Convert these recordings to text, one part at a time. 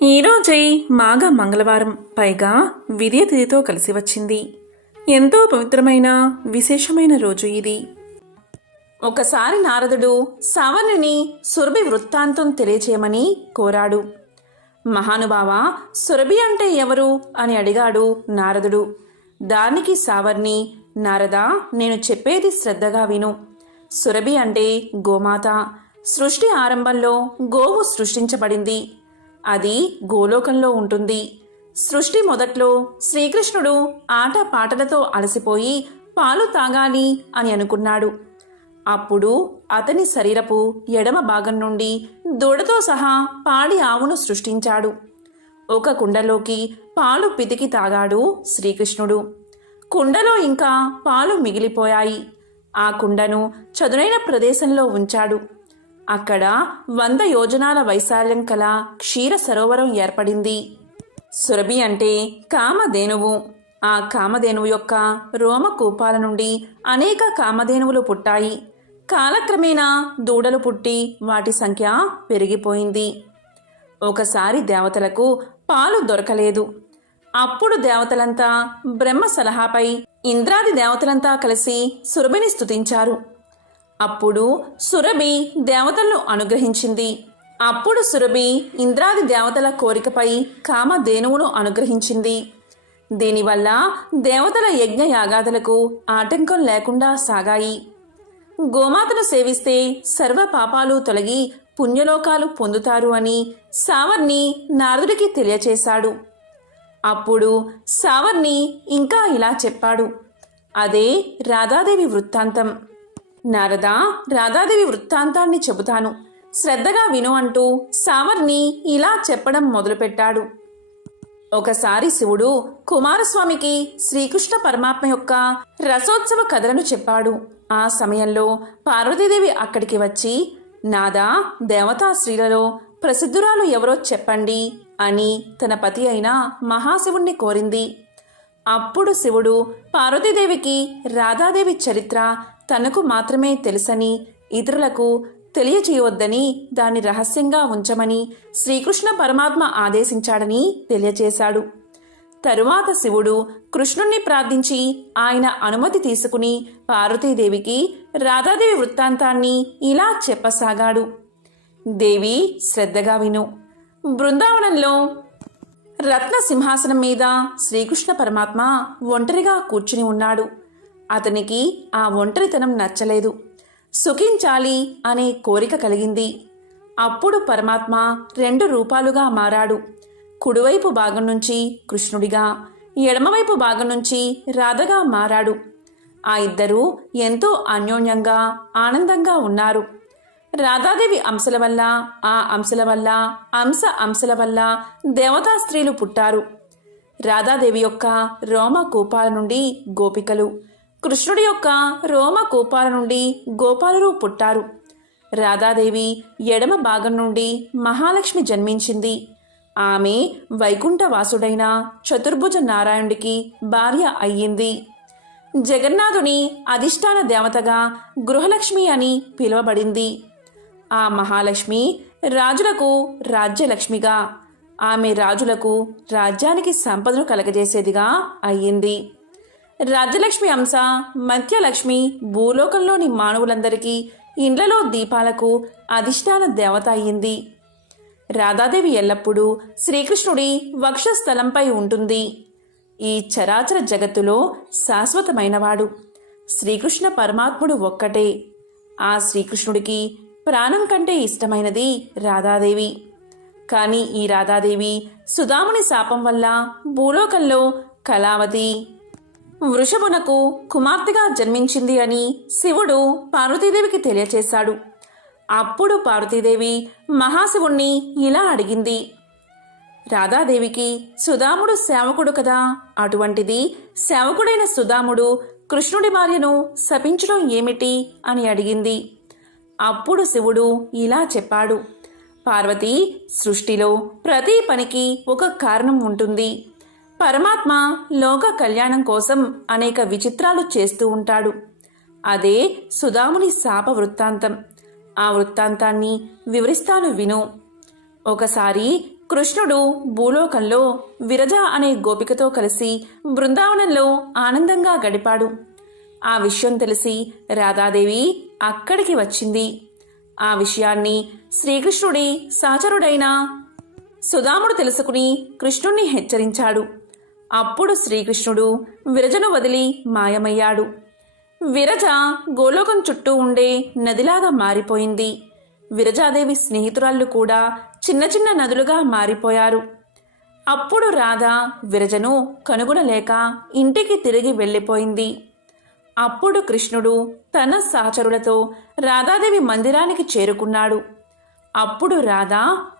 ఈరోజే మాఘ మంగళవారం, పైగా విద్య తిథితో కలిసి వచ్చింది. ఎంతో పవిత్రమైన విశేషమైన రోజు ఇది. ఒకసారి నారదుడు సావర్ణిని సురభి వృత్తాంతం తెలియచేయమని కోరాడు. మహానుభావ, సురభి అంటే ఎవరు అని అడిగాడు నారదుడు. దానికి సావర్ణి, నారదా, నేను చెప్పేది శ్రద్ధగా విను. సురభి అంటే గోమాత. సృష్టి ఆరంభంలో గోవు సృష్టించబడింది. అది గోలోకంలో ఉంటుంది. సృష్టి మొదట్లో శ్రీకృష్ణుడు ఆట పాటలతో అలసిపోయి పాలు తాగాలి అని అనుకున్నాడు. అప్పుడు అతని శరీరపు ఎడమ భాగం నుండి దూడతో సహా పాడి ఆవును సృష్టించాడు. ఒక కుండలోకి పాలు పితికి తాగాడు శ్రీకృష్ణుడు. కుండలో ఇంకా పాలు మిగిలిపోయాయి. ఆ కుండను చదునైన ప్రదేశంలో ఉంచాడు. అక్కడ 100 యోజనాల వైశాల్యం కల క్షీర సరోవరం ఏర్పడింది. సురభి అంటే కామధేనువు. ఆ కామధేనువు యొక్క రోమకూపాల నుండి అనేక కామధేనువులు పుట్టాయి. కాలక్రమేణా దూడలు పుట్టి వాటి సంఖ్య పెరిగిపోయింది. ఒకసారి దేవతలకు పాలు దొరకలేదు. అప్పుడు దేవతలంతా బ్రహ్మ సలహాపై ఇంద్రాది దేవతలంతా కలిసి సురభిని స్తుతించారు. అప్పుడు సురభి దేవతలను అనుగ్రహించింది. అప్పుడు సురభి ఇంద్రాది దేవతల కోరికపై కామధేనువును అనుగ్రహించింది. దీనివల్ల దేవతల యజ్ఞ యాగాదులకు ఆటంకం లేకుండా సాగాయి. గోమాతను సేవిస్తే సర్వ పాపాలు తొలగి పుణ్యలోకాలు పొందుతారు అని సావర్ణి నారదుడికి తెలియచేశాడు. అప్పుడు సావర్ణి ఇంకా ఇలా చెప్పాడు. అదే రాధాదేవి వృత్తాంతం. నారదా, రాధాదేవి వృత్తాంతాన్ని చెబుతాను, శ్రద్ధగా విను అంటూ సావర్ణి ఇలా చెప్పడం మొదలుపెట్టాడు. ఒకసారి శివుడు కుమారస్వామికి శ్రీకృష్ణ పరమాత్మ యొక్క రసోత్సవ కథలను చెప్పాడు. ఆ సమయంలో పార్వతీదేవి అక్కడికి వచ్చి, నాదా, దేవతా స్త్రీలలో ప్రసిద్ధురాలు ఎవరో చెప్పండి అని తన పతి అయిన మహాశివుణ్ణి కోరింది. అప్పుడు శివుడు పార్వతీదేవికి రాధాదేవి చరిత్ర తనకు మాత్రమే తెలుసని, ఇతరులకు తెలియచేయవద్దని, దాన్ని రహస్యంగా ఉంచమని శ్రీకృష్ణ పరమాత్మ ఆదేశించాడని తెలియచేశాడు. తరువాత శివుడు కృష్ణుణ్ణి ప్రార్థించి ఆయన అనుమతి తీసుకుని పార్వతీదేవికి రాధాదేవి వృత్తాంతాన్ని ఇలా చెప్పసాగాడు. దేవి, శ్రద్ధగా విను. బృందావనంలో రత్న సింహాసనం మీద శ్రీకృష్ణ పరమాత్మ ఒంటరిగా కూర్చుని ఉన్నాడు. అతనికి ఆ ఒంటరితనం నచ్చలేదు. సుఖించాలి అనే కోరిక కలిగింది. అప్పుడు పరమాత్మ 2 రూపాలుగా మారాడు. కుడివైపు భాగం నుంచి కృష్ణుడిగా, ఎడమవైపు భాగం నుంచి రాధగా మారాడు. ఆ ఇద్దరూ ఎంతో అన్యోన్యంగా ఆనందంగా ఉన్నారు. రాధాదేవి అంశల వల్ల, ఆ అంశల వల్ల, అంశల వల్ల దేవతా స్త్రీలు పుట్టారు. రాధాదేవి యొక్క రోమకూపాల నుండి గోపికలు, కృష్ణుడి యొక్క రోమకూపాల నుండి గోపాలురు పుట్టారు. రాధాదేవి ఎడమ భాగం నుండి మహాలక్ష్మి జన్మించింది. ఆమె వైకుంఠవాసుడైన చతుర్భుజ నారాయణుడికి భార్య అయ్యింది. జగన్నాథుని అధిష్టాన దేవతగా గృహలక్ష్మి అని పిలువబడింది. ఆ మహాలక్ష్మి రాజులకు రాజ్యలక్ష్మిగా, ఆమె రాజులకు రాజ్యానికి సంపదను కలగజేసేదిగా అయ్యింది. రాజ్యలక్ష్మి అంశ మధ్యలక్ష్మి భూలోకంలోని మానవులందరికీ ఇండ్లలో దీపాలకు అధిష్టాన దేవత అయ్యింది. రాధాదేవి ఎల్లప్పుడూ శ్రీకృష్ణుడి వక్షస్థలంపై ఉంటుంది. ఈ చరాచర జగత్తులో శాశ్వతమైనవాడు శ్రీకృష్ణ పరమాత్ముడు ఒక్కటే. ఆ శ్రీకృష్ణుడికి ప్రాణం కంటే ఇష్టమైనది రాధాదేవి. కానీ ఈ రాధాదేవి సుధాముని శాపం వల్ల భూలోకంలో కళావతి వృషభునకు కుమార్తెగా జన్మించింది అని శివుడు పార్వతీదేవికి తెలియచేశాడు. అప్పుడు పార్వతీదేవి మహాశివుణ్ణి ఇలా అడిగింది. రాధాదేవికి సుధాముడు సేవకుడు కదా, అటువంటిది సేవకుడైన సుధాముడు కృష్ణుడి భార్యను శపించడం ఏమిటి అని అడిగింది. అప్పుడు శివుడు ఇలా చెప్పాడు. పార్వతి, సృష్టిలో ప్రతి పనికి ఒక కారణం ఉంటుంది. పరమాత్మ లోక కళ్యాణం కోసం అనేక విచిత్రాలు చేస్తూ ఉంటాడు. అదే సుధాముని శాప వృత్తాంతం. ఆ వృత్తాంతాన్ని వివరిస్తాను విను. ఒకసారి కృష్ణుడు భూలోకంలో విరజ అనే గోపికతో కలిసి బృందావనంలో ఆనందంగా గడిపాడు. ఆ విషయం తెలిసి రాధాదేవి అక్కడికి వచ్చింది. ఆ విషయాన్ని శ్రీకృష్ణుడి సహచరుడైన సుదాముడు తెలుసుకుని కృష్ణుణ్ణి హెచ్చరించాడు. అప్పుడు శ్రీకృష్ణుడు విరజను వదిలి మాయమయ్యాడు. విరజ గోలోకం చుట్టూ ఉండే నదిలాగా మారిపోయింది. విరజాదేవి స్నేహితురాళ్ళు కూడా చిన్న చిన్న నదులుగా మారిపోయారు. అప్పుడు రాధ విరజను కనుగొనలేక ఇంటికి తిరిగి వెళ్ళిపోయింది. అప్పుడు కృష్ణుడు తన సహచరులతో రాధాదేవి మందిరానికి చేరుకున్నాడు. అప్పుడు రాధ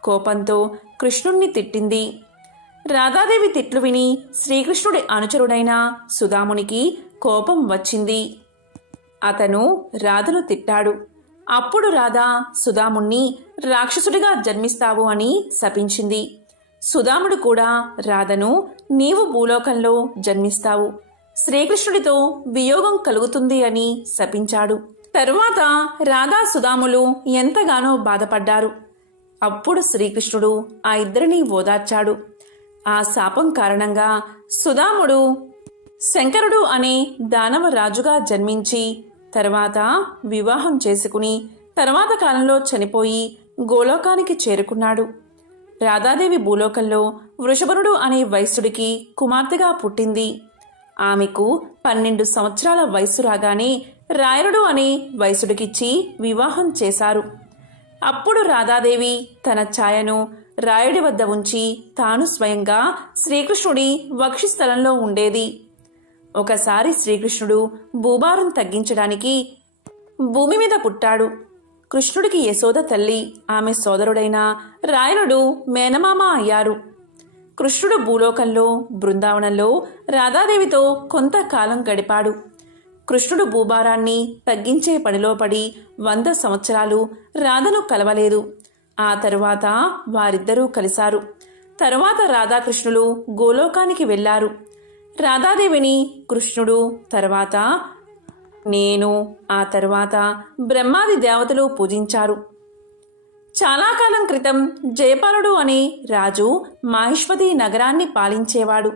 కోపంతో కృష్ణుణ్ణి తిట్టింది. రాధాదేవి తిట్లు విని శ్రీకృష్ణుడి అనుచరుడైన సుదామునికి కోపం వచ్చింది. అతను రాధను తిట్టాడు. అప్పుడు రాధ సుదాముణ్ణి రాక్షసుడిగా జన్మిస్తావు అని శపించింది. సుదాముడు కూడా రాధను నీవు భూలోకంలో జన్మిస్తావు, శ్రీకృష్ణుడితో వియోగం కలుగుతుంది అని శపించాడు. తరువాత రాధా సుదాములు ఎంతగానో బాధపడ్డారు. అప్పుడు శ్రీకృష్ణుడు ఆ ఇద్దరిని ఓదార్చాడు. ఆ శాపం కారణంగా సుదాముడు శంకరుడు అనే దానవ రాజుగా జన్మించి తర్వాత వివాహం చేసుకుని తర్వాత కాలంలో చనిపోయి గోలోకానికి చేరుకున్నాడు. రాధాదేవి భూలోకంలో వృషభనుడు అనే వైశ్యుడికి కుమార్తెగా పుట్టింది. ఆమెకు 12 సంవత్సరాల వయస్సు రాగానే రాయరుడు అనే వైశ్యుడికిచ్చి వివాహం చేశారు. అప్పుడు రాధాదేవి తన ఛాయను రాయుడి వద్ద ఉంచి తాను స్వయంగా శ్రీకృష్ణుడి వక్షస్థలంలో ఉండేది. ఒకసారి శ్రీకృష్ణుడు భూభారం తగ్గించడానికి భూమి మీద పుట్టాడు. కృష్ణుడికి యశోద తల్లి, ఆమె సోదరుడైన రాయనుడు మేనమామ అయ్యారు. కృష్ణుడు భూలోకంలో బృందావనంలో రాధాదేవితో కొంతకాలం గడిపాడు. కృష్ణుడు భూభారాన్ని తగ్గించే పనిలో పడి 100 సంవత్సరాలు రాధను కలవలేదు. ఆ తరువాత వారిద్దరూ కలిశారు. తరువాత రాధాకృష్ణులు గోలోకానికి వెళ్లారు. రాధాదేవిని కృష్ణుడు తర్వాత ఆ తరువాత బ్రహ్మాది దేవతలు పూజించారు. చాలా కాలం క్రితం జయపాలుడు అనే రాజు మాహిష్మతి నగరాన్ని పాలించేవాడు.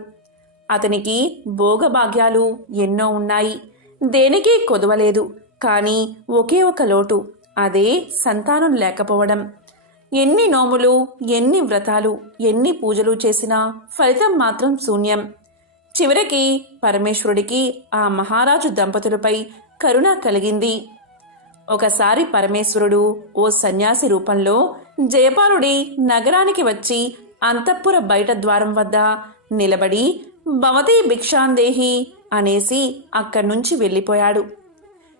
అతనికి భోగభాగ్యాలు ఎన్నో ఉన్నాయి, దేనికి కొదవలేదు. కానీ ఒకే ఒక లోటు, అదే సంతానం లేకపోవడం. ఎన్ని నోములు, ఎన్ని వ్రతాలు, ఎన్ని పూజలు చేసినా ఫలితం మాత్రం శూన్యం. చివరికి పరమేశ్వరుడికి ఆ మహారాజు దంపతులపై కరుణ కలిగింది. ఒకసారి పరమేశ్వరుడు ఓ సన్యాసి రూపంలో జయపాలుడి నగరానికి వచ్చి అంతఃపుర బయట ద్వారం వద్ద నిలబడి భవతి భిక్షాందేహి అనేసి అక్కడి నుంచి వెళ్ళిపోయాడు.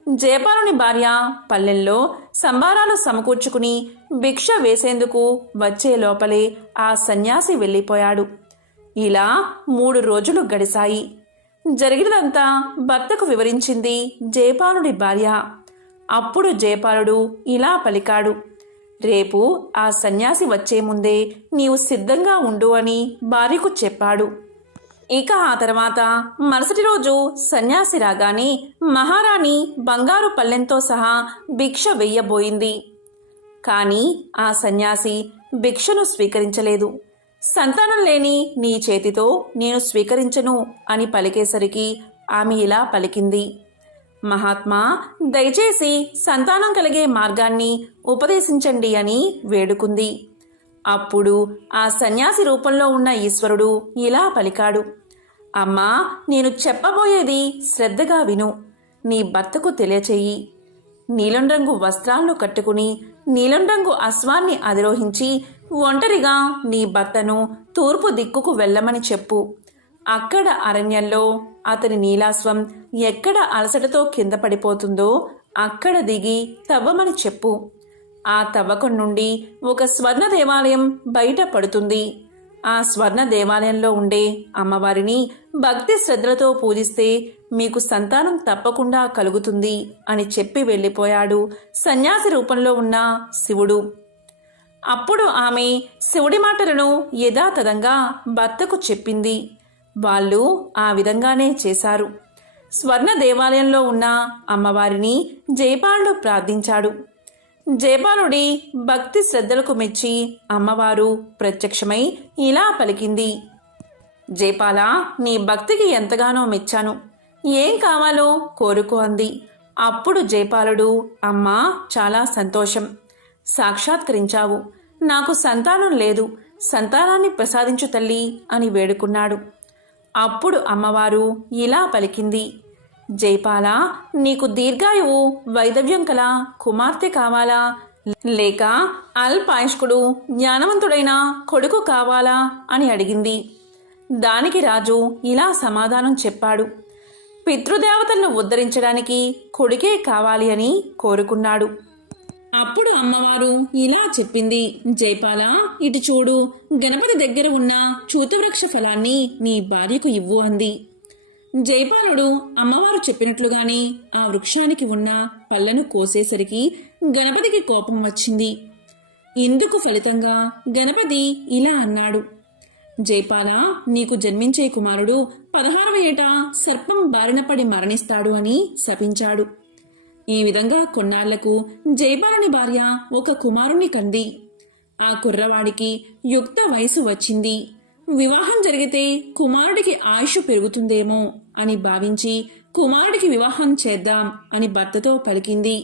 జయపాలుని భార్య పల్లెల్లో సంబారాలు సమకూర్చుకుని భిక్ష వేసేందుకు వచ్చే లోపలే ఆ సన్యాసి వెళ్ళిపోయాడు. ఇలా 3 రోజులు గడిశాయి. జరిగినదంతా భర్తకు వివరించింది జయపాలుడి భార్య. అప్పుడు జయపాలుడు ఇలా పలికాడు, రేపు ఆ సన్యాసి వచ్చే ముందే నీవు సిద్ధంగా ఉండు అని భార్యకు చెప్పాడు. ఇక ఆ తర్వాత మరుసటి రోజు సన్యాసి రాగానే మహారాణి బంగారు పల్లెంతో సహా భిక్ష వెయ్యబోయింది. కానీ ఆ సన్యాసి భిక్షను స్వీకరించలేదు. సంతానం లేని నీ చేతితో నేను స్వీకరించను అని పలికేసరికి ఆమె ఇలా పలికింది, మహాత్మా, దయచేసి సంతానం కలిగే మార్గాన్ని ఉపదేశించండి అని వేడుకుంది. అప్పుడు ఆ సన్యాసి రూపంలో ఉన్న ఈశ్వరుడు ఇలా పలికాడు, అమ్మా, నేను చెప్పబోయేది శ్రద్ధగా విను. నీ భర్తకు తెలియచేయి. నీలం రంగు వస్త్రాలను కట్టుకుని నీలం రంగు అశ్వాన్ని అధిరోహించి ఒంటరిగా నీ భర్తను తూర్పు దిక్కుకు వెళ్ళమని చెప్పు. అక్కడ అరణ్యంలో అతని నీలాశ్వం ఎక్కడ అలసటతో కింద పడిపోతుందో అక్కడ దిగి తవ్వమని చెప్పు. ఆ తవ్వకం నుండి ఒక స్వర్ణ దేవాలయం బయట పడుతుంది. ఆ స్వర్ణ దేవాలయంలో ఉండే అమ్మవారిని భక్తి శ్రద్ధలతో పూజిస్తే మీకు సంతానం తప్పకుండా కలుగుతుంది అని చెప్పి వెళ్ళిపోయాడు సన్యాసి రూపంలో ఉన్న శివుడు. అప్పుడు ఆమె శివుడి మాటలను యథాతథంగా భర్తకు చెప్పింది. వాళ్ళు ఆ విధంగానే చేశారు. స్వర్ణ దేవాలయంలో ఉన్న అమ్మవారిని జయపాలుడు ప్రార్థించాడు. జయపాలుడి భక్తి శ్రద్ధలకు మెచ్చి అమ్మవారు ప్రత్యక్షమై ఇలా పలికింది. జయపాల, నీ భక్తికి ఎంతగానో మెచ్చాను. ఏం కావాలో కోరుకో అంది. అప్పుడు జయపాలుడు, అమ్మా, చాలా సంతోషం, సాక్షాత్కరించావు. నాకు సంతానం లేదు, సంతానాన్ని ప్రసాదించు తల్లి అని వేడుకున్నాడు. అప్పుడు అమ్మవారు ఇలా పలికింది. జయపాల, నీకు దీర్ఘాయువు వైదవ్యం కల కుమార్తె కావాలా, లేక అల్పాయుష్కుడు జ్ఞానవంతుడైన కొడుకు కావాలా అని అడిగింది. దానికి రాజు ఇలా సమాధానం చెప్పాడు. పితృదేవతలను ఉద్ధరించడానికి కొడుకే కావాలి అని కోరుకున్నాడు. అప్పుడు అమ్మవారు ఇలా చెప్పింది. జయపాల, ఇటు చూడు, గణపతి దగ్గర ఉన్న చూతవృక్ష ఫలాన్ని నీ భార్యకు ఇవ్వు అంది. జయపాలుడు అమ్మవారు చెప్పినట్లుగానే ఆ వృక్షానికి ఉన్న పళ్ళను కోసేసరికి గణపతికి కోపం వచ్చింది. ఇందుకు ఫలితంగా గణపతి ఇలా అన్నాడు. జయపాల, నీకు జన్మించే కుమారుడు 16వ ఏట సర్పం బారిన పడి మరణిస్తాడు అని శపించాడు. ఈ విధంగా కొన్నాళ్లకు జయపాలుని భార్య ఒక కుమారుణ్ణి కంది. ఆ కుర్రవాడికి యుక్త వయసు వచ్చింది. వివాహం జరిగితే కుమారుడికి ఆయుష్ పెరుగుతుందేమో అని భావించి కుమారుడికి వివాహం చేద్దాం అని భర్తతో పలికింది.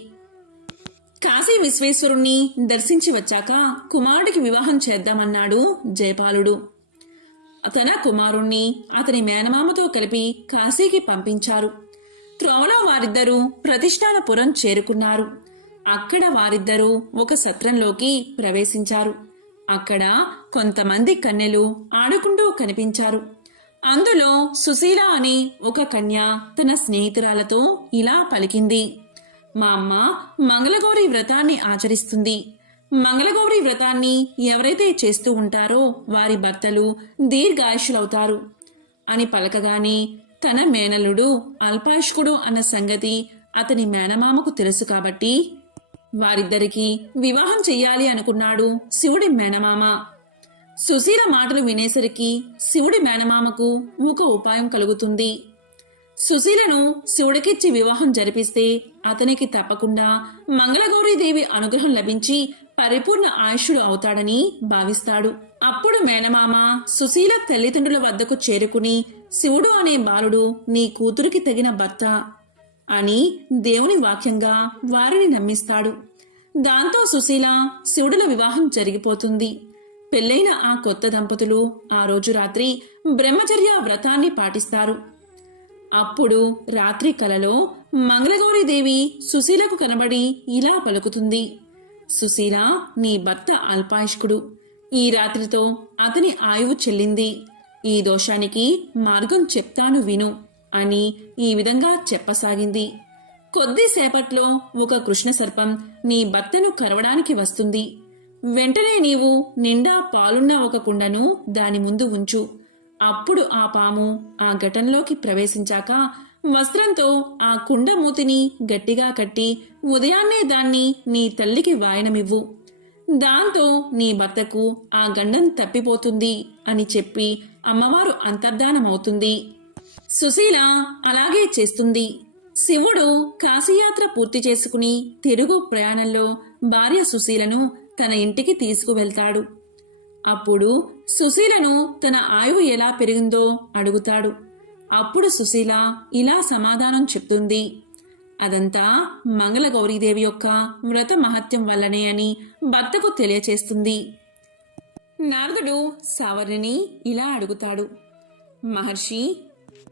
కాశీ విశ్వేశ్వరుణ్ణి దర్శించి వచ్చాక కుమారుడికి వివాహం చేద్దామన్నాడు జయపాలుడు. తన కుమారుణ్ణి అతని మేనమామతో కలిపి కాశీకి పంపించారు. త్రోవలో వారిద్దరూ ప్రతిష్టానపురం చేరుకున్నారు. అక్కడ వారిద్దరూ ఒక సత్రంలోకి ప్రవేశించారు. అక్కడ కొంతమంది కన్యలు ఆడుకుంటూ కనిపించారు. అందులో సుశీల అనే ఒక కన్య తన స్నేహితురాలతో ఇలా పలికింది. మా అమ్మ మంగళగౌరి వ్రతాన్ని ఆచరిస్తుంది. మంగళగౌరి వ్రతాన్ని ఎవరైతే చేస్తూ ఉంటారో వారి భర్తలు దీర్ఘాయుషులవుతారు అని పలకగానే తన మేనల్లుడు అల్పాయుష్కుడు అన్న సంగతి అతని మేనమామకు తెలుసు కాబట్టి వారిద్దరికీ వివాహం చెయ్యాలి అనుకున్నాడు శివుడి మేనమామ. సుశీల మాటలు వినేసరికి శివుడి మేనమామకు ఒక ఉపాయం కలుగుతుంది. సుశీలను శివుడికిచ్చి వివాహం జరిపిస్తే అతనికి తప్పకుండా మంగళగౌరీదేవి అనుగ్రహం లభించి పరిపూర్ణ ఆయుష్యుడు అవుతాడని భావిస్తాడు. అప్పుడు మేనమామ సుశీల తల్లిదండ్రుల వద్దకు చేరుకుని, శివుడు అనే బాలుడు నీ కూతురికి తగిన భర్త అని దేవుని వాక్యంగా వారిని నమ్మిస్తాడు. దాంతో సుశీల శివుడుల వివాహం జరిగిపోతుంది. పెళ్లైన ఆ కొత్త దంపతులు ఆ రోజు రాత్రి బ్రహ్మచర్య వ్రతాన్ని పాటిస్తారు. అప్పుడు రాత్రి కలలో మంగళగౌరీదేవి సుశీలకు కనబడి ఇలా పలుకుతుంది. సుశీల, నీ భర్త అల్పాయుష్కుడు. ఈ రాత్రితో అతని ఆయువు చెల్లింది. ఈ దోషానికి మార్గం చెప్తాను విను అని ఈ విధంగా చెప్పసాగింది. కొద్దిసేపట్లో ఒక కృష్ణ సర్పం నీ భర్తను కరవడానికి వస్తుంది. వెంటనే నీవు నిండా పాలున్న ఒక కుండను దాని ముందు ఉంచు. అప్పుడు ఆ పాము ఆ ఘటంలోకి ప్రవేశించాక వస్త్రంతో ఆ కుండ మూతిని గట్టిగా కట్టి ఉదయాన్నే దాన్ని నీ తల్లికి వాయనమివ్వు. దాంతో నీ భర్తకు ఆ గండం తప్పిపోతుంది అని చెప్పి అమ్మవారు అంతర్ధానమవుతుంది. సుశీల అలాగే చేస్తుంది. శివుడు కాశీయాత్ర పూర్తి చేసుకుని తిరుగు ప్రయాణంలో భార్య సుశీలను తన ఇంటికి తీసుకువెళ్తాడు. అప్పుడు సుశీలను తన ఆయువు ఎలా పెరిగిందో అడుగుతాడు. అప్పుడు సుశీల ఇలా సమాధానం చెప్తుంది. అదంతా మంగళగౌరీదేవి యొక్క వ్రత మహత్యం వల్లనే అని భర్తకు తెలియచేస్తుంది. నారదుడు సావర్ణిని ఇలా అడుగుతాడు. మహర్షి,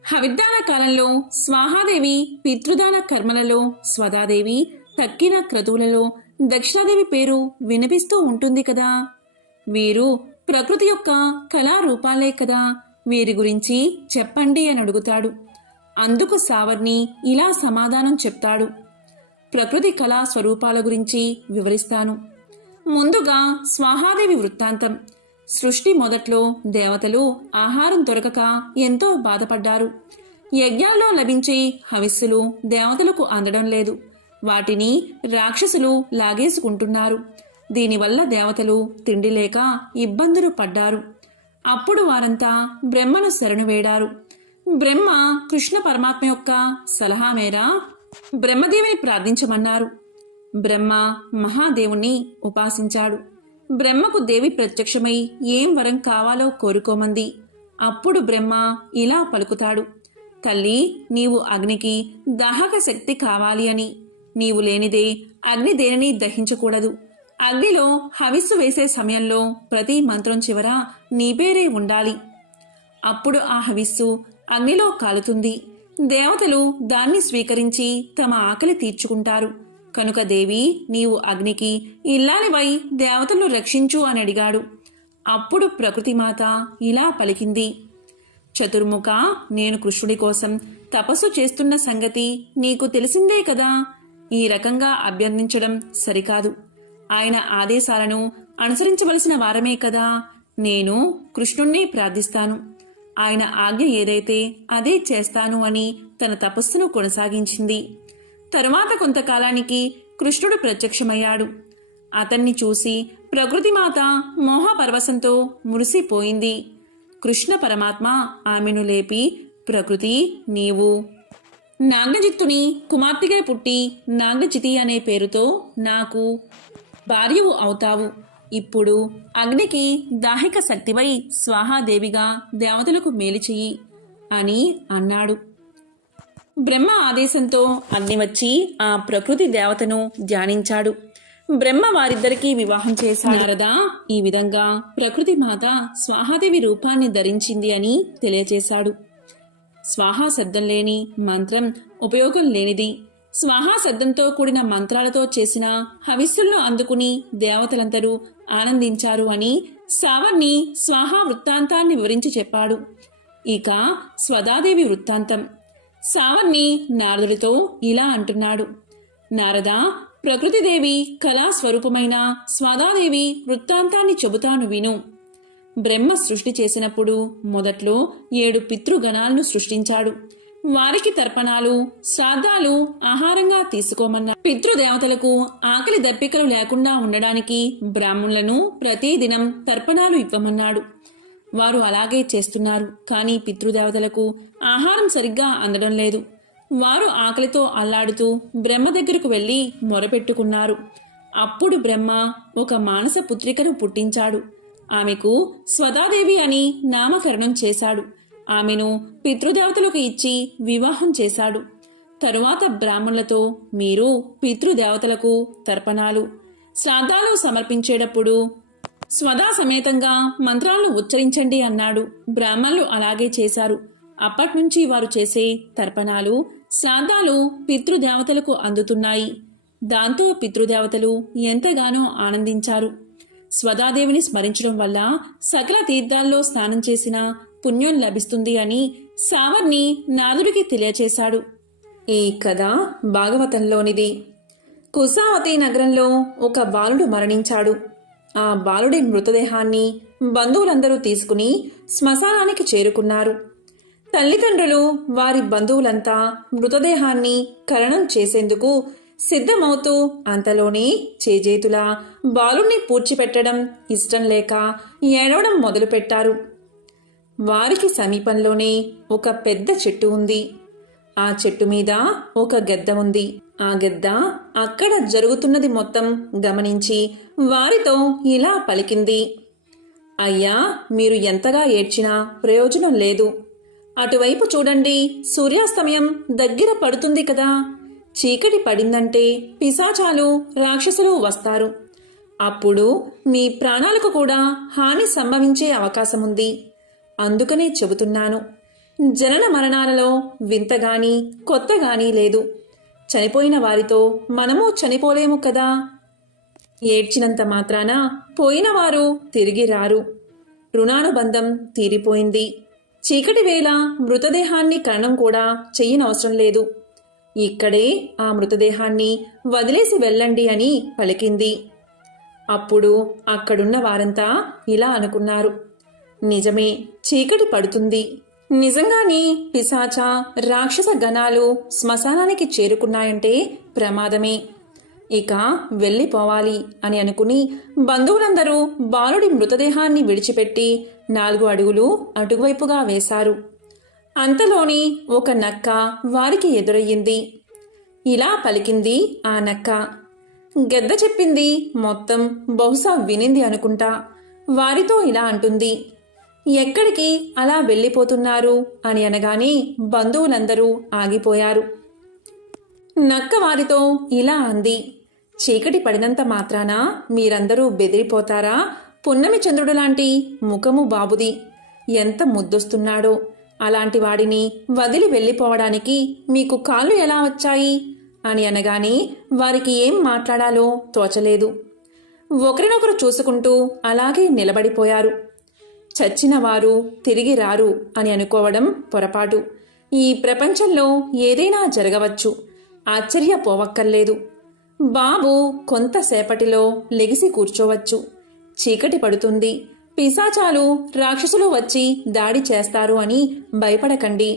హవిర్దాన కాలంలో స్వాహాదేవి పితృదాన కర్మలలో స్వదాదేవి తక్కిన క్రతువులలో దక్షిణాదేవి పేరు వినిపిస్తూ ఉంటుంది కదా. వీరు ప్రకృతి యొక్క కళారూపాలే కదా. వీరి గురించి చెప్పండి అని అడుగుతాడు. అందుకు సావర్ణి ఇలా సమాధానం చెప్తాడు. ప్రకృతి కళా స్వరూపాల గురించి వివరిస్తాను. ముందుగా స్వాహాదేవి వృత్తాంతం. సృష్టి మొదట్లో దేవతలు ఆహారం దొరకక ఎంతో బాధపడ్డారు. యజ్ఞాల్లో లభించే హవిస్సులు దేవతలకు అందడం లేదు. వాటిని రాక్షసులు లాగేసుకుంటున్నారు. దీనివల్ల దేవతలు తిండి లేక ఇబ్బందులు పడ్డారు. అప్పుడు వారంతా బ్రహ్మను శరణు వేడారు. బ్రహ్మ కృష్ణ పరమాత్మ యొక్క సలహా మేర బ్రహ్మదేవిని ప్రార్థించమన్నారు. బ్రహ్మ మహాదేవుణ్ణి ఉపాసించాడు. బ్రహ్మకు దేవి ప్రత్యక్షమై ఏం వరం కావాలో కోరుకోమంది. అప్పుడు బ్రహ్మ ఇలా పలుకుతాడు: తల్లి, నీవు అగ్నికి దాహక శక్తి కావాలి అని. నీవు లేనిదే అగ్ని దేనిని దహించకూడదు. అగ్నిలో హవిస్సు వేసే సమయంలో ప్రతి మంత్రం చివర నీ పేరే ఉండాలి. అప్పుడు ఆ హవిస్సు అగ్నిలో కాలుతుంది. దేవతలు దాన్ని స్వీకరించి తమ ఆకలి తీర్చుకుంటారు. కనుక దేవి, నీవు అగ్నికి ఇల్లాలివై దేవతలను రక్షించు అని అడిగాడు. అప్పుడు ప్రకృతిమాత ఇలా పలికింది: చతుర్ముఖ, నేను కృష్ణుడి కోసం తపస్సు చేస్తున్న సంగతి నీకు తెలిసిందే కదా. ఈ రకంగా అభ్యర్థించడం సరికాదు. ఆయన ఆదేశాలను అనుసరించవలసిన వారమే కదా. నేను కృష్ణుణ్ణి ప్రార్థిస్తాను. ఆయన ఆజ్ఞ ఏదైతే అదే చేస్తాను అని తన తపస్సును కొనసాగించింది. తరువాత కొంతకాలానికి కృష్ణుడు ప్రత్యక్షమయ్యాడు. అతన్ని చూసి ప్రకృతిమాత మోహపరవశంతో మురిసిపోయింది. కృష్ణ పరమాత్మ ఆమెను లేపి, ప్రకృతి, నీవు నాగజిత్తుని కుమార్తెగా పుట్టి నాగజితి అనే పేరుతో నాకు భార్యవు అవుతావు. ఇప్పుడు అగ్నికి దాహిక శక్తివై స్వాహాదేవిగా దేవతలకు మేలు చెయ్యి అని అన్నాడు. బ్రహ్మ ఆదేశంతో అగ్ని వచ్చి ఆ ప్రకృతి దేవతను ధ్యానించాడు. బ్రహ్మ వారిద్దరికీ వివాహం చేశాడు. నారద ఈ విధంగా ప్రకృతి మాత స్వాహాదేవి రూపాన్ని ధరించింది అని తెలియచేశాడు. స్వాహా శబ్దం లేని మంత్రం ఉపయోగం లేనిది. స్వాహా శబ్దంతో కూడిన మంత్రాలతో చేసిన హవిస్సులను అందుకుని దేవతలందరూ ఆనందించారు అని సావర్ణి స్వాహా వృత్తాంతాన్ని వివరించి చెప్పాడు. ఇక స్వదాదేవి వృత్తాంతం. సావర్ణి నారదుడితో ఇలా అంటున్నాడు: నారద, ప్రకృతిదేవి కళాస్వరూపమైన స్వదాదేవి వృత్తాంతాన్ని చెబుతాను విను. బ్రహ్మ సృష్టి చేసినప్పుడు మొదట్లో 7 పితృగణాలను సృష్టించాడు. వారికి తర్పణాలు, శ్రాద్ధాలు ఆహారంగా తీసుకోమన్నారు. పితృదేవతలకు ఆకలి దప్పికలు లేకుండా ఉండడానికి బ్రాహ్మణులను ప్రతిదినం తర్పణాలు ఇవ్వమన్నాడు. వారు అలాగే చేస్తున్నారు. కానీ పితృదేవతలకు ఆహారం సరిగ్గా అందడం లేదు. వారు ఆకలితో అల్లాడుతూ బ్రహ్మ దగ్గరకు వెళ్లి మొరపెట్టుకున్నారు. అప్పుడు బ్రహ్మ ఒక మానస పుత్రికను పుట్టించాడు. ఆమెకు స్వదాదేవి అని నామకరణం చేశాడు. ఆమెను పితృదేవతలకు ఇచ్చి వివాహం చేశాడు. తరువాత బ్రాహ్మణులతో మీరు పితృదేవతలకు తర్పణాలు, శ్రాద్ధాలు సమర్పించేటప్పుడు స్వదా సమేతంగా మంత్రాలను ఉచ్చరించండి అన్నాడు. బ్రాహ్మణులు అలాగే చేశారు. అప్పట్నుంచి వారు చేసే తర్పణాలు, శ్రాద్ధాలు పితృదేవతలకు అందుతున్నాయి. దాంతో పితృదేవతలు ఎంతగానో ఆనందించారు. స్వదాదేవిని స్మరించడం వల్ల సకల తీర్థాల్లో స్నానం చేసిన పుణ్యం లభిస్తుంది అని సావర్ణి నారదుడికి తెలియచేశాడు. ఈ కథ భాగవతంలోనిది. కుసావతి నగరంలో ఒక బాలుడు మరణించాడు. ఆ బాలుడి మృతదేహాన్ని బంధువులందరూ తీసుకుని శ్మశానానికి చేరుకున్నారు. తల్లిదండ్రులు వారి బంధువులంతా మృతదేహాన్ని ఖననం చేసేందుకు సిద్ధమవుతూ అంతలోనే చేజేతులా బాలుణ్ణి పూడ్చిపెట్టడం ఇష్టం లేక ఏడవడం మొదలుపెట్టారు. వారికి సమీపంలోనే ఒక పెద్ద చెట్టు ఉంది. ఆ చెట్టు మీద ఒక గెద్ద ఉంది. ఆ గెద్ద అక్కడ జరుగుతున్నది మొత్తం గమనించి వారితో ఇలా పలికింది: అయ్యా, మీరు ఎంతగా ఏడ్చినా ప్రయోజనం లేదు. అటువైపు చూడండి, సూర్యాస్తమయం దగ్గర పడుతుంది కదా. చీకటి పడిందంటే పిశాచాలు, రాక్షసులు వస్తారు. అప్పుడు మీ ప్రాణాలకు కూడా హాని సంభవించే అవకాశముంది. అందుకనే చెబుతున్నాను. జనన మరణాలలో వింతగాని కొత్తగాని లేదు. చనిపోయిన వారితో మనము చనిపోలేము కదా. ఏడ్చినంత మాత్రాన పోయినవారు తిరిగి రారు. రుణానుబంధం తీరిపోయింది. చీకటి వేళ మృతదేహాన్ని ఖననం కూడా చెయ్యనవసరం లేదు. ఇక్కడే ఆ మృతదేహాన్ని వదిలేసి వెళ్ళండి అని పలికింది. అప్పుడు అక్కడున్న వారంతా ఇలా అనుకున్నారు: నిజమే, చీకటి పడుతుంది. నిజంగానే పిశాచ, రాక్షస గణాలు శ్మశానానికి చేరుకున్నాయంటే ప్రమాదమే. ఇక వెళ్ళిపోవాలి అని అనుకుని బంధువులందరూ బాలుడి మృతదేహాన్ని విడిచిపెట్టి 4 అడుగులు అటువైపుగా వేశారు. అంతలోని ఒక నక్క వారికి ఎదురయ్యింది. ఇలా పలికింది ఆ నక్క: గెద్ద చెప్పింది మొత్తం బహుశా వినింది అనుకుంటా. వారితో ఇలా అంటుంది, ఎక్కడికి అలా వెళ్ళిపోతున్నారు అని అనగానే బంధువులందరూ ఆగిపోయారు. నక్క వారితో ఇలా అంది, చీకటి పడినంత మాత్రాన మీరందరూ బెదిరిపోతారా? పున్నమి చంద్రుడు లాంటి ముఖము బాబుది, ఎంత ముద్దొస్తున్నాడో. అలాంటి వాడిని వదిలి వెళ్ళిపోవడానికి మీకు కాళ్ళు ఎలా వచ్చాయి అని అనగానే వారికి ఏం మాట్లాడాలో తోచలేదు. ఒకరినొకరు చూసుకుంటూ అలాగే నిలబడిపోయారు. చచ్చిన వారు తిరిగి రారు అని అనుకోవడం పొరపాటు. ఈ ప్రపంచంలో ఏదైనా జరగవచ్చు, ఆశ్చర్యపోవక్కర్లేదు. బాబు కొంతసేపటిలో లెగిసి కూర్చోవచ్చు. చీకటి పడుతుంది, పిశాచాలు రాక్షసులు వచ్చి దాడి చేస్తారు అని భయపడకండి.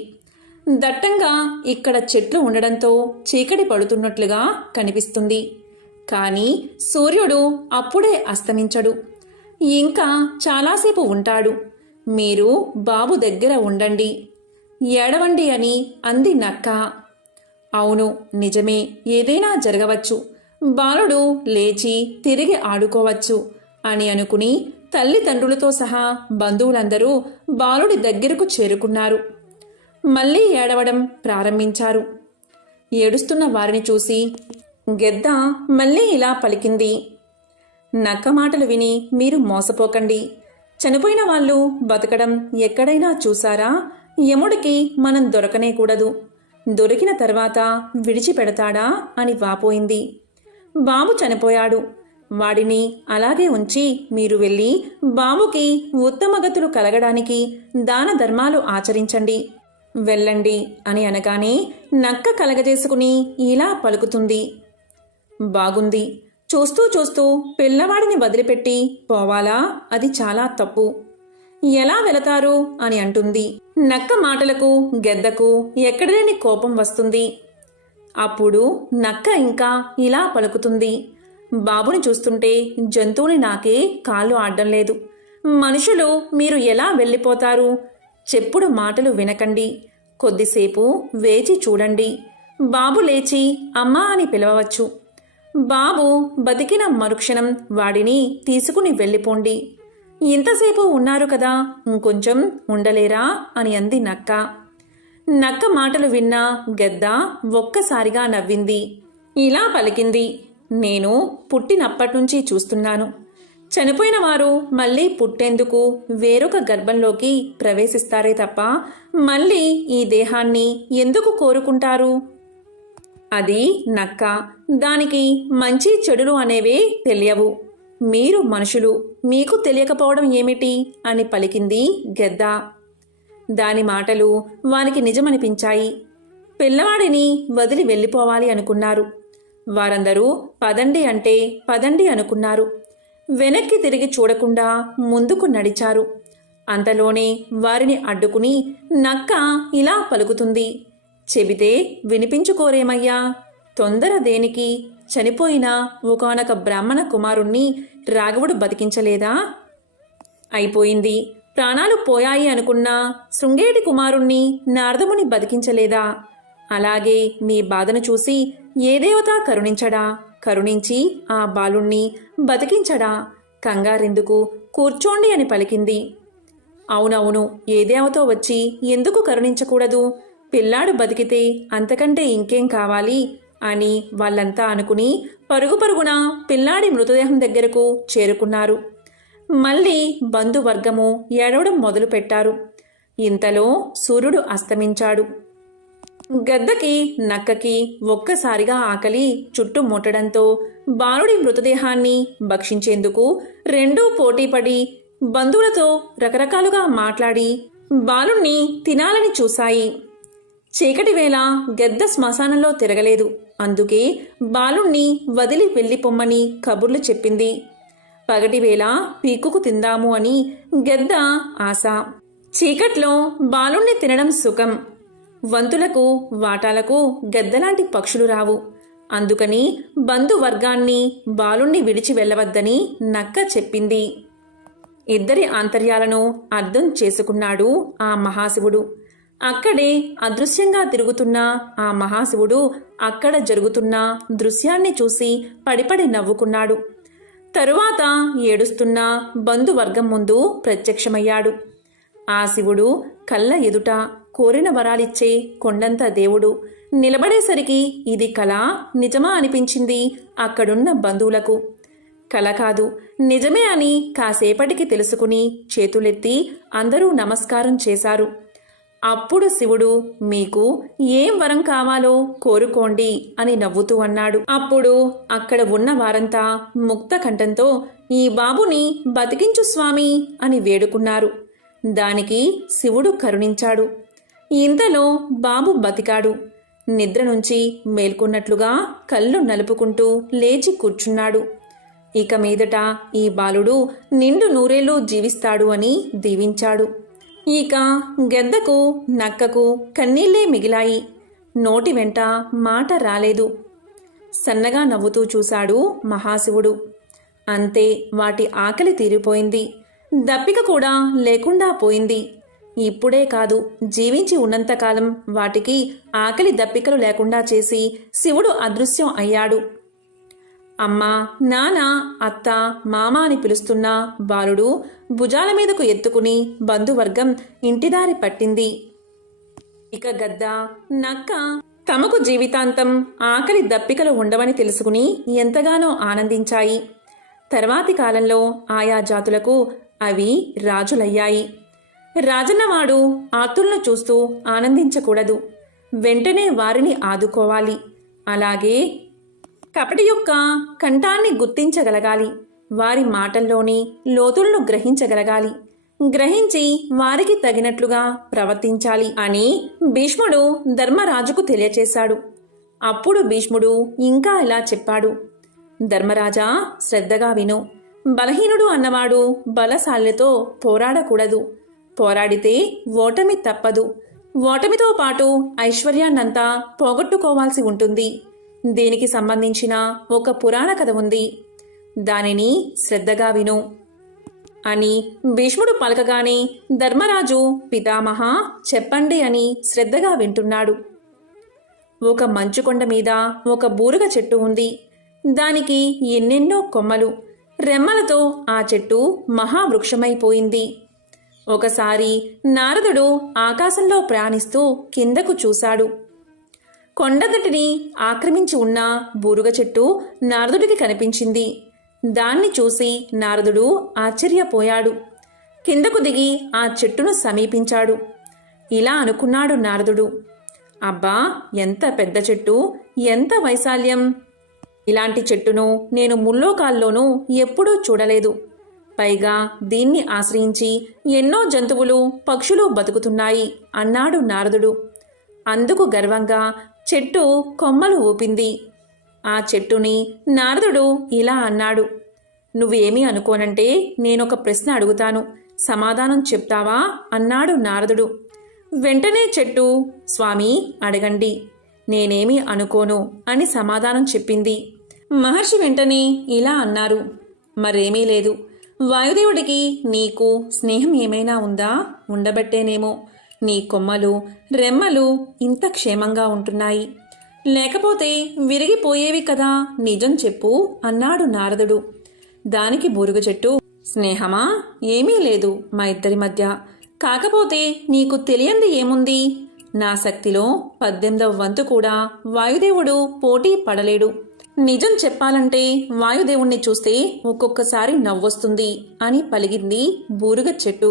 దట్టంగా ఇక్కడ చెట్లు ఉండడంతో చీకటి పడుతున్నట్లుగా కనిపిస్తుంది. కానీ సూర్యుడు అప్పుడే అస్తమించడు, ఇంకా చాలాసేపు ఉంటాడు. మీరు బాబు దగ్గర ఉండండి, ఏడవండి అని అంది నక్క. అవును, నిజమే, ఏదైనా జరగవచ్చు. బాలుడు లేచి తిరిగి ఆడుకోవచ్చు అని అనుకుని తల్లిదండ్రులతో సహా బంధువులందరూ బాలుడి దగ్గరకు చేరుకున్నారు. మళ్ళీ ఏడవడం ప్రారంభించారు. ఏడుస్తున్న వారిని చూసి గెద్ద మళ్ళీ ఇలా పలికింది, నక్క మాటలు విని మీరు మోసపోకండి. చనిపోయిన వాళ్ళు బతకడం ఎక్కడైనా చూసారా? యముడికి మనం దొరకనేకూడదు. దొరికిన తర్వాత విడిచిపెడతాడా అని వాపోయింది. బాబు చనిపోయాడు, వాడిని అలాగే ఉంచి మీరు వెళ్ళి బాబుకి ఉత్తమగతులు కలగడానికి దాన ధర్మాలు ఆచరించండి, వెళ్ళండి అని అనగానే నక్క కలగజేసుకుని ఇలా పలుకుతుంది, బాగుంది. చూస్తూ చూస్తూ పిల్లవాడిని వదిలిపెట్టి పోవాలా? అది చాలా తప్పు. ఎలా వెళతారు అని అంటుంది. నక్క మాటలకు గెద్దకు ఎక్కడలేని కోపం వస్తుంది. అప్పుడు నక్క ఇంకా ఇలా పలుకుతుంది, బాబుని చూస్తుంటే జంతువుని నాకే కాళ్ళు ఆడడం లేదు. మనుషులు మీరు ఎలా వెళ్ళిపోతారు? చెప్పుడు మాటలు వినకండి, కొద్దిసేపు వేచి చూడండి. బాబు లేచి అమ్మా అని పిలవవచ్చు. బాబు బతికిన మరుక్షణం వాడిని తీసుకుని వెళ్ళిపోండి. ఇంతసేపు ఉన్నారు కదా, ఇంకొంచెం ఉండలేరా అని అంది నక్క. నక్క మాటలు విన్న గెద్ద ఒక్కసారిగా నవ్వింది. ఇలా పలికింది, నేను పుట్టినప్పటినుంచి చూస్తున్నాను. చనిపోయిన వారు మళ్ళీ పుట్టేందుకు వేరొక గర్భంలోకి ప్రవేశిస్తారే తప్ప మళ్ళీ ఈ దేహాన్ని ఎందుకు కోరుకుంటారు? అది నక్క, దానికి మంచి చెడులు అనేవే తెలియవు. మీరు మనుషులు, మీకు తెలియకపోవడం ఏమిటి అని పలికింది గెద్ద. దాని మాటలు వారికి నిజమనిపించాయి. పిల్లవాడిని వదిలి వెళ్ళిపోవాలి అనుకున్నారు. వారందరూ పదండి అంటే పదండి అనుకున్నారు. వెనక్కి తిరిగి చూడకుండా ముందుకు నడిచారు. అంతలోనే వారిని అడ్డుకుని నక్క ఇలా పలుకుతుంది, చెబితే వినిపించుకోరేమయ్యా, తొందర దేనికి? చనిపోయిన ఒకానొక బ్రాహ్మణ కుమారుణ్ణి రాఘవుడు బతికించలేదా? అయిపోయింది. ప్రాణాలు పోయాయి అనుకున్న శృంగేటి కుమారుణ్ణి నారదముని బతికించలేదా? అలాగే మీ బాధను చూసి ఏ దేవత కరుణించడా? కరుణించి ఆ బాలుణ్ణి బతికించడా? కంగారెందుకు, కూర్చోండి అని పలికింది. అవునవును, ఏ దేవతో వచ్చి ఎందుకు కరుణించకూడదు? పిల్లాడు బతికితే అంతకంటే ఇంకేం కావాలి అని వాళ్ళంతా అనుకుని పరుగు పరుగున పిల్లాడి మృతదేహం దగ్గరకు చేరుకున్నారు. మళ్ళీ బంధువర్గము ఏడవడం మొదలుపెట్టారు. ఇంతలో సూర్యుడు అస్తమించాడు. గద్దకి నక్కకి ఒక్కసారిగా ఆకలి చుట్టుముట్టడంతో బాలుడి మృతదేహాన్ని భక్షించేందుకు రెండూ పోటీపడి బంధువులతో రకరకాలుగా మాట్లాడి బాలుణ్ణి తినాలని చూశాయి. చీకటి వేళ గెద్ద శ్మశానంలో తిరగలేదు. అందుకే బాలుణ్ణి వదిలి వెళ్ళిపోమ్మని కబుర్లు చెప్పింది. పగటివేళ పీకుకు తిందాము అని గెద్ద ఆశ. చీకట్లో బాలుణ్ణి తినడం సుఖం. వంతులకు వాటాలకు గెద్దలాంటి పక్షులు రావు. అందుకని బంధువర్గాన్ని బాలుణ్ణి విడిచి వెళ్ళవద్దని నక్క చెప్పింది. ఇద్దరి ఆంతర్యాలను అర్థం చేసుకున్నాడు ఆ మహాశివుడు. అక్కడే అదృశ్యంగా తిరుగుతున్న ఆ మహాశివుడు అక్కడ జరుగుతున్న దృశ్యాన్ని చూసి పడిపడి నవ్వుకున్నాడు. తరువాత ఏడుస్తున్న బంధువర్గం ముందు ప్రత్యక్షమయ్యాడు. ఆ శివుడు కళ్ళ ఎదుట కోరిన వరాలిచ్చే కొండంత దేవుడు నిలబడేసరికి ఇది కళ నిజమా అనిపించింది అక్కడున్న బంధువులకు. కల కాదు, నిజమే అని కాసేపటికి తెలుసుకుని చేతులెత్తి అందరూ నమస్కారం చేశారు. అప్పుడు శివుడు, మీకు ఏం వరం కావాలో కోరుకోండి అని నవ్వుతూ అన్నాడు. అప్పుడు అక్కడ ఉన్న వారంతా ముక్త కంఠంతో, ఈ బాబుని బతికించు స్వామి అని వేడుకున్నారు. దానికి శివుడు కరుణించాడు. ఇంతలో బాబు బతికాడు. నిద్ర నుంచి మేల్కొన్నట్లుగా కళ్ళు నలుపుకుంటూ లేచి కూర్చున్నాడు. ఇక మీదట ఈ బాలుడు నిండు నూరేళ్లు జీవిస్తాడు అని దీవించాడు. ఇక గెద్దకు నక్కకు కన్నీళ్లే మిగిలాయి. నోటి వెంట మాట రాలేదు. సన్నగా నవ్వుతూ చూశాడు మహాశివుడు. అంతే, వాటి ఆకలి తీరిపోయింది. దప్పిక కూడా లేకుండా పోయింది. ఇప్పుడే కాదు, జీవించి ఉన్నంతకాలం వాటికి ఆకలి దప్పికలు లేకుండా చేసి శివుడు అదృశ్యం అయ్యాడు. అమ్మా, నాన్న, అత్త, మామ అని పిలుస్తున్న బాలుడు భుజాల మీదకు ఎత్తుకుని బంధువర్గం ఇంటిదారి పట్టింది. ఇక గద్ద, నక్క తమకు జీవితాంతం ఆకలి దప్పికలు ఉండవని తెలుసుకుని ఎంతగానో ఆనందించాయి. తర్వాతి కాలంలో ఆయా జాతులకు అవి రాజులయ్యాయి. రాజన్నవాడు ఆతులను చూస్తూ ఆనందించకూడదు, వెంటనే వారిని ఆదుకోవాలి. అలాగే కపటి యొక్క కంఠాన్ని గుర్తించగలగాలి. వారి మాటల్లోని లోతులను గ్రహించగలగాలి. గ్రహించి వారికి తగినట్లుగా ప్రవర్తించాలి అని భీష్ముడు ధర్మరాజుకు తెలియచేశాడు. అప్పుడు భీష్ముడు ఇంకా ఇలా చెప్పాడు. ధర్మరాజా, శ్రద్ధగా విను. బలహీనుడు అన్నవాడు బలశాలితో పోరాడకూడదు. పోరాడితే ఓటమి తప్పదు. ఓటమితో పాటు ఐశ్వర్యాన్నంతా పోగొట్టుకోవాల్సి ఉంటుంది. దీనికి సంబంధించిన ఒక పురాణ కథ ఉంది. దానిని శ్రద్ధగా విను అని భీష్ముడు పలకగానే ధర్మరాజు, పితామహ చెప్పండి అని శ్రద్ధగా వింటున్నాడు. ఒక మంచుకొండ మీద ఒక బూరుగ చెట్టు ఉంది. దానికి ఎన్నెన్నో కొమ్మలు, రెమ్మలతో ఆ చెట్టు మహావృక్షమైపోయింది. ఒకసారి నారదుడు ఆకాశంలో ప్రయాణిస్తూ కిందకు చూశాడు. కొండదటిని ఆక్రమించి ఉన్న బూరుగ చెట్టు నారదుడికి కనిపించింది. దాన్ని చూసి నారదుడు ఆశ్చర్యపోయాడు. కిందకు దిగి ఆ చెట్టును సమీపించాడు. ఇలా అనుకున్నాడు నారదుడు, అబ్బా, ఎంత పెద్ద చెట్టు, ఎంత వైశాల్యం! ఇలాంటి చెట్టును నేను ముల్లోకాల్లోనూ ఎప్పుడూ చూడలేదు. పైగా దీన్ని ఆశ్రయించి ఎన్నో జంతువులు, పక్షులు బతుకుతున్నాయి అన్నాడు నారదుడు. అందుకు గర్వంగా చెట్టు కొమ్మలు ఊపింది. ఆ చెట్టుని నారదుడు ఇలా అన్నాడు, నువ్వేమీ అనుకోనంటే నేనొక ప్రశ్న అడుగుతాను, సమాధానం చెప్తావా అన్నాడు నారదుడు. వెంటనే చెట్టు, స్వామి అడగండి, నేనేమీ అనుకోను అని సమాధానం చెప్పింది. మహర్షి వెంటనే ఇలా అన్నారు, మరేమీ లేదు. వాయుదేవుడికి నీకు స్నేహం ఏమైనా ఉందా? ఉండబట్టేనేమో నీ కొమ్మలు, రెమ్మలు ఇంత క్షేమంగా ఉంటున్నాయి. లేకపోతే విరిగిపోయేవి కదా, నిజం చెప్పు అన్నాడు నారదుడు. దానికి బూరుగ చెట్టు, స్నేహమా? ఏమీ లేదు మా ఇద్దరి మధ్య. కాకపోతే నీకు తెలియంది ఏముంది? నా శక్తిలో 18వ వంతు కూడా వాయుదేవుడు పోటీ పడలేడు. నిజం చెప్పాలంటే వాయుదేవుణ్ణి చూస్తే ఒక్కొక్కసారి నవ్వొస్తుంది అని పలిగింది బూరుగ చెట్టు.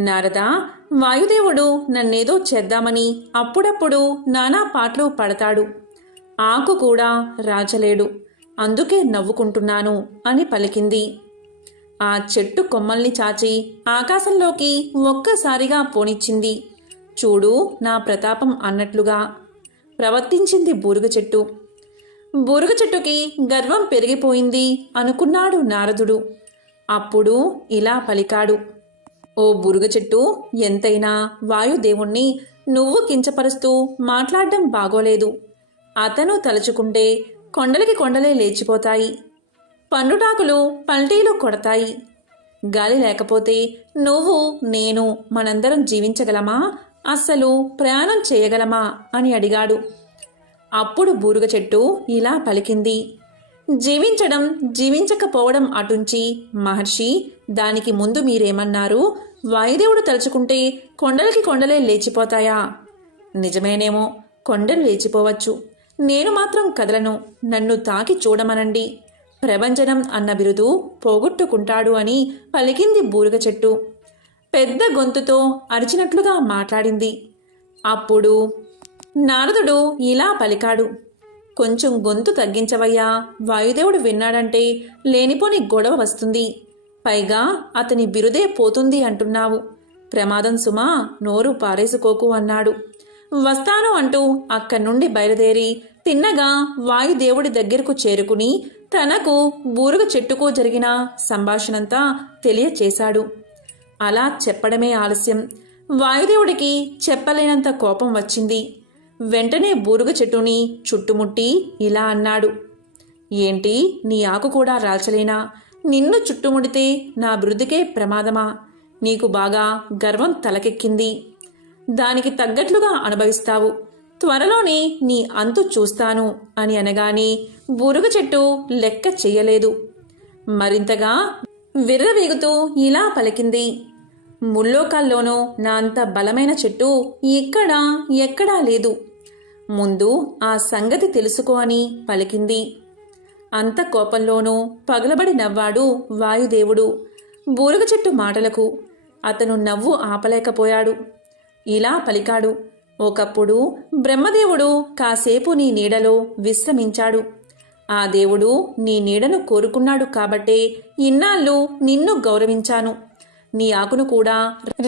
నారదా, వాయుదేవుడు నన్నేదో చేద్దామని అప్పుడప్పుడు నానా పాటలు పడతాడు. ఆకు కూడా రాజలేడు, అందుకే నవ్వుకుంటున్నాను అని పలికింది. ఆ చెట్టు కొమ్మల్ని చాచి ఆకాశంలోకి ఒక్కసారిగా పోనిచ్చింది. చూడు నా ప్రతాపం అన్నట్లుగా ప్రవర్తించింది బూరుగ చెట్టు. బూరుగ చెట్టుకి గర్వం పెరిగిపోయింది అనుకున్నాడు నారదుడు. అప్పుడు ఇలా పలికాడు, ఓ బూరుగ చెట్టు, ఎంతైనా వాయుదేవుణ్ణి నువ్వు కించపరుస్తూ మాట్లాడడం బాగోలేదు. అతను తలుచుకుంటే కొండలకి కొండలే లేచిపోతాయి, పండుటాకులు పల్టీలు కొడతాయి. గాలి లేకపోతే నువ్వు నేను మనందరం జీవించగలమా అస్సలు ప్రయాణం చేయగలమా అని అడిగాడు. అప్పుడు బూరుగ చెట్టు ఇలా పలికింది. జీవించడం జీవించకపోవడం అటుంచి మహర్షి, దానికి ముందు మీరేమన్నారు? వాయుదేవుడు తలుచుకుంటే కొండలకి కొండలే లేచిపోతాయా? నిజమేనేమో, కొండలు లేచిపోవచ్చు. నేను మాత్రం కదలను. నన్ను తాకి చూడమనండి. ప్రభంజనం అన్న బిరుదు పోగొట్టుకుంటాడు అని పలికింది బూరుగ చెట్టు. పెద్ద గొంతుతో అరిచినట్లుగా మాట్లాడింది. అప్పుడు నారదుడు ఇలా పలికాడు. కొంచెం గొంతు తగ్గించవయ్యా. వాయుదేవుడు విన్నాడంటే లేనిపోని గొడవ వస్తుంది. పైగా అతని బిరుదే పోతుంది అంటున్నావు. ప్రమాదం సుమా, నోరు పారేసుకోకు అన్నాడు. వస్తాను అంటూ అక్కడి నుండి బయలుదేరి తిన్నగా వాయుదేవుడి దగ్గరకు చేరుకుని తనకు బూరుగ చెట్టుకు జరిగిన సంభాషణంతా తెలియచేశాడు. అలా చెప్పడమే ఆలస్యం. వాయుదేవుడికి చెప్పలేనంత కోపం వచ్చింది. వెంటనే బూరుగ చెట్టుని చుట్టుముట్టి ఇలా అన్నాడు. ఏంటి, నీ ఆకు కూడా రాల్చలేనా? నిన్ను చుట్టుముడితే నా బిరుదుకే ప్రమాదమా? నీకు బాగా గర్వం తలకెక్కింది. దానికి తగ్గట్లుగా అనుభవిస్తావు. త్వరలోనే నీ అంతు చూస్తాను అని అనగానే బూరుగ చెట్టు లెక్క చెయ్యలేదు. మరింతగా విర్రవీగుతూ ఇలా పలికింది. ముల్లోకాల్లోనూ నా అంత బలమైన చెట్టు ఎక్కడా లేదు. ముందు ఆ సంగతి తెలుసుకో అని పలికింది. అంత కోపంలోనూ పగలబడి నవ్వాడు వాయుదేవుడు బూరుగ చెట్టు మాటలకు. అతను నవ్వు ఆపలేకపోయాడు. ఇలా పలికాడు. ఒకప్పుడు బ్రహ్మదేవుడు కాసేపు నీ నీడలో విశ్రమించాడు. ఆ దేవుడు నీ నీడను కోరుకున్నాడు కాబట్టే ఇన్నాళ్ళు నిన్ను గౌరవించాను. నీ ఆకును కూడా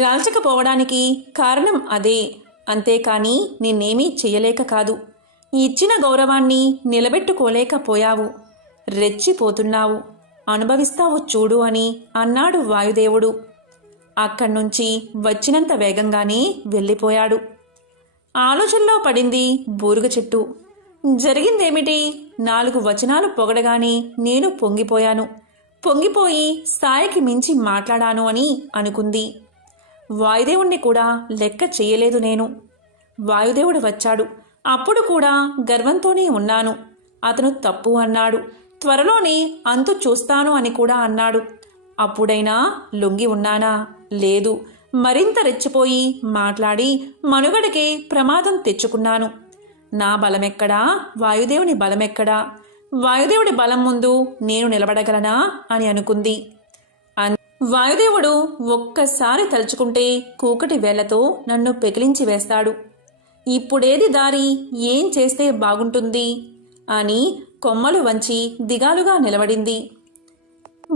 రాల్చకపోవడానికి కారణం అదే. అంతేకాని నిన్నేమీ చెయ్యలేక కాదు. ఇచ్చిన గౌరవాన్ని నిలబెట్టుకోలేకపోయావు. రెచ్చిపోతున్నావు. అనుభవిస్తావు చూడు అని అన్నాడు వాయుదేవుడు. అక్కడ్నుంచి వచ్చినంత వేగంగానే వెళ్ళిపోయాడు. ఆలోచనలో పడింది బూరుగ చెట్టు. జరిగిందేమిటి? 4 వచనాలు పొగడగానే నేను పొంగిపోయాను. పొంగిపోయి స్థాయికి మించి మాట్లాడాను అని అనుకుంది. వాయుదేవుణ్ణి కూడా లెక్క చెయ్యలేదు నేను. వాయుదేవుడు వచ్చాడు. అప్పుడు కూడా గర్వంతోనే ఉన్నాను. అతను తప్పు అన్నాడు. త్వరలోనే అంతు చూస్తాను అని కూడా అన్నాడు. అప్పుడైనా లొంగి ఉన్నానా? లేదు. మరింత రెచ్చిపోయి మాట్లాడి మనుగడకే ప్రమాదం తెచ్చుకున్నాను. నా బలమెక్కడా? వాయుదేవుని బలమెక్కడా? వాయుదేవుడి బలం ముందు నేను నిలబడగలనా అని అనుకుంది. వాయుదేవుడు ఒక్కసారి తలుచుకుంటే కూకటి వేళ్లతో నన్ను పెకిలించి వేస్తాడు. ఇప్పుడేది దారి? ఏం చేస్తే బాగుంటుంది అని కొమ్మలు వంచి దిగాలుగా నిలబడింది.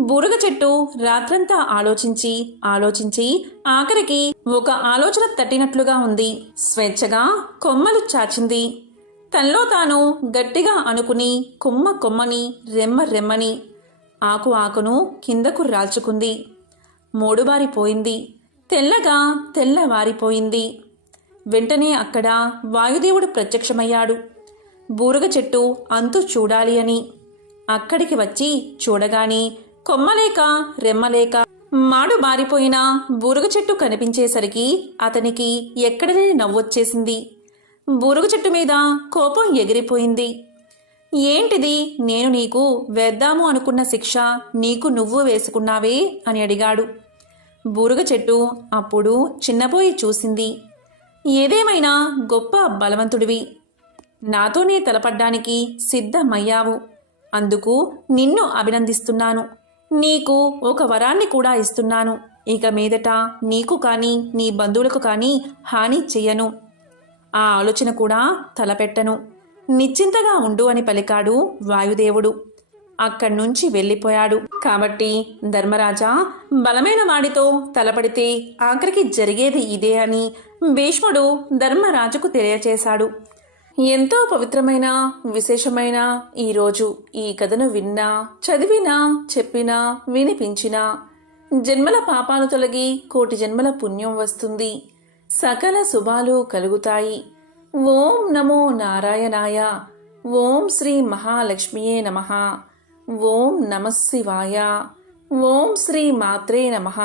బూరుగ చెట్టు రాత్రంతా ఆలోచించి ఆఖరికి ఒక ఆలోచన తట్టినట్లుగా ఉంది. స్వేచ్ఛగా కొమ్మలు చాచింది. తనలో తాను గట్టిగా అనుకుని కొమ్మని రెమ్మని ఆకును కిందకు రాల్చుకుంది. మోడుబారిపోయింది. తెల్లవారిపోయింది. వెంటనే అక్కడ వాయుదేవుడు ప్రత్యక్షమయ్యాడు. బూరుగ చెట్టు అంతు చూడాలి అని. అక్కడికి వచ్చి చూడగానే కొమ్మలేక రెమ్మలేక మాడు బారిపోయిన బూరుగ చెట్టు కనిపించేసరికి అతనికి ఎక్కడలేని నవ్వొచ్చేసింది. బూరుగ చెట్టు మీద కోపం ఎగిరిపోయింది. ఏంటిది? నేను నీకు వేద్దాము అనుకున్న శిక్ష నీకు నువ్వు వేసుకున్నావే అని అడిగాడు. బూరుగ చెట్టు అప్పుడు చిన్నపోయి చూసింది. ఏదేమైనా గొప్ప బలవంతుడివి. నాతోనే తలపడ్డానికి సిద్ధమయ్యావు. అందుకు నిన్ను అభినందిస్తున్నాను. నీకు ఒక వరాన్ని కూడా ఇస్తున్నాను. ఇక మీదట నీకు కానీ నీ బంధువులకు కానీ హాని చెయ్యను. ఆ ఆలోచన కూడా తలపెట్టను. నిశ్చింతగా ఉండు అని పలికాడు వాయుదేవుడు. అక్కడ్నుంచి వెళ్ళిపోయాడు. కాబట్టి ధర్మరాజా, బలమైన వాడితో తలపడితే ఆఖరికి జరిగేది ఇదే అని భీష్ముడు ధర్మరాజుకు తెలియచేశాడు. ఎంతో పవిత్రమైన విశేషమైన ఈరోజు ఈ కథను విన్నా, చదివినా, చెప్పినా, వినిపించినా జన్మల పాపాలు తొలగి కోటి జన్మల పుణ్యం వస్తుంది. సకల శుభాలు కలుగుతాయి. ఓం నమో నారాయణాయ. ఓం శ్రీ మహాలక్ష్మియే నమః. ఓం నమః శివాయ. ఓం శ్రీ మాత్రే నమః.